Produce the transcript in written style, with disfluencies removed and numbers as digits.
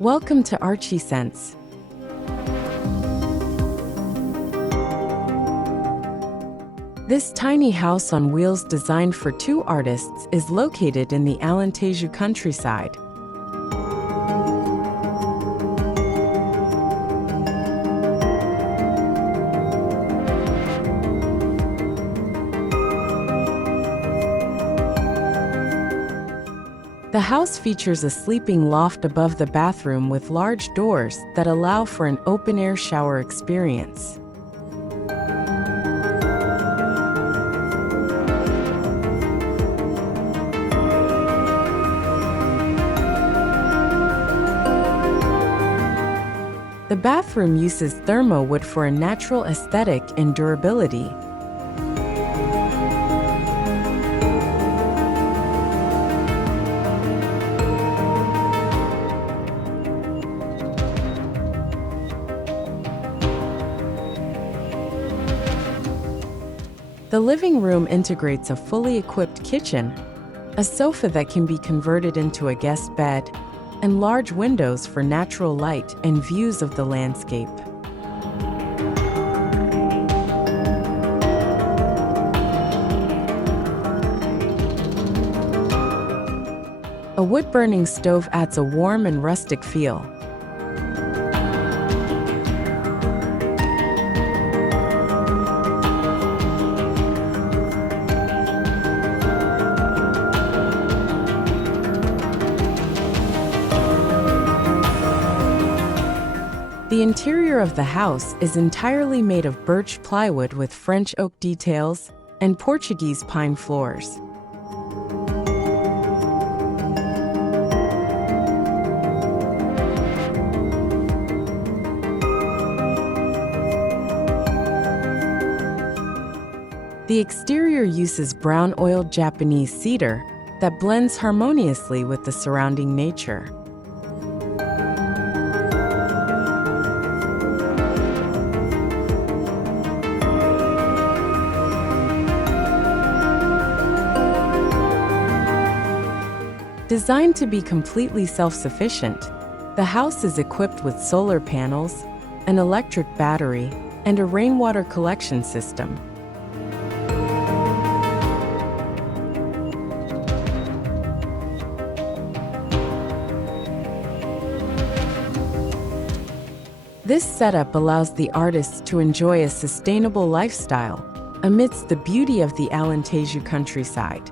Welcome to Archiesense. This tiny house on wheels designed for two artists is located in the Alentejo countryside. The house features a sleeping loft above the bathroom with large doors that allow for an open-air shower experience. The bathroom uses thermo wood for a natural aesthetic and durability. The living room integrates a fully equipped kitchen, a sofa that can be converted into a guest bed, and large windows for natural light and views of the landscape. A wood-burning stove adds a warm and rustic feel. The interior of the house is entirely made of birch plywood with French oak details and Portuguese pine floors. The exterior uses brown oiled Japanese cedar that blends harmoniously with the surrounding nature. Designed to be completely self-sufficient, the house is equipped with solar panels, an electric battery, and a rainwater collection system. This setup allows the artists to enjoy a sustainable lifestyle amidst the beauty of the Alentejo countryside.